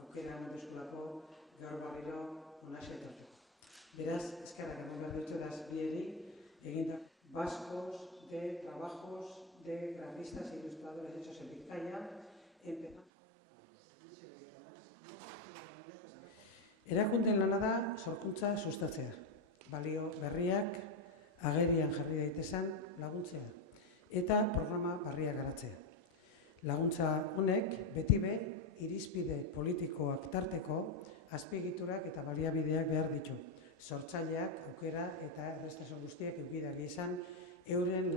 Aukera emotezkulako gaur barriro onaxe etortzeko. Beraz, eskerrak eman behar dutxeraz bieri, eginda vascos de trabajos de grafistas e ilustradores hechos en Bizkaia, Erakundeen lana da sorkuntza sustatzea, balio berriak agerian jarri daitezen laguntzea eta programa barriak garatzea. Laguntza honek beti be irizpide politikoak tarteko azpiegiturak eta baliabideak behar ditu. Sortzaileak aukera eta errestasun guztiak eukidari izan euren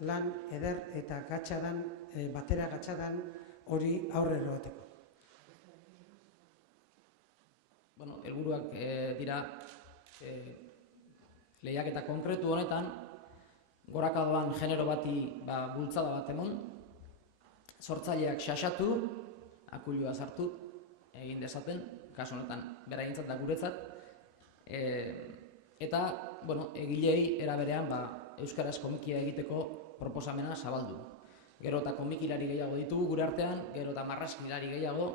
lan eder eta batera gatxadan hori aurrera bateko. Helburuak dira lehiaketa konkretu honetan gorakadoan genero bati bultzada bat emon, sortzaileak xaxatu, akuilua sartu egin dezaten, kasu honetan beraintzat da guretzat, eta egilei era berean euskaraz komikia egiteko proposamena zabaldu. Gero eta komikilari gehiago ditugu gure artean, gero eta marrazkilari gehiago,